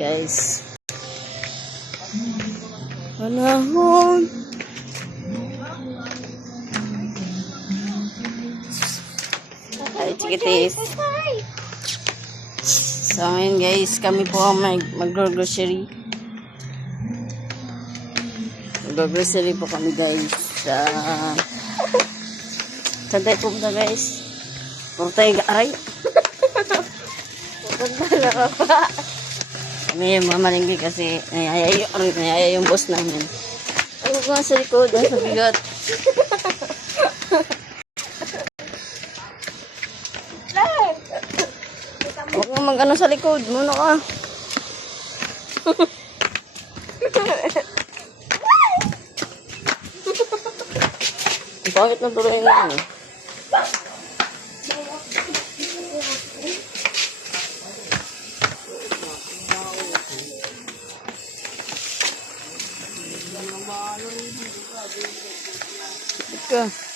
guys. Panahon. Ay, chikitis. So, ngayon guys, kami po ang mag-grocery. Mag-grocery po kami guys. Saan tayo pumunta guys? Portega, aray. Pupunta na ka pa. Kami yung mamalinggi kasi nayaya yung boss namin. Ano ko nga sa likod? Ang sabigat. Huwag nga mag-ano sa likod. Muna ka. Bakit na tuloy nga ano? Ika.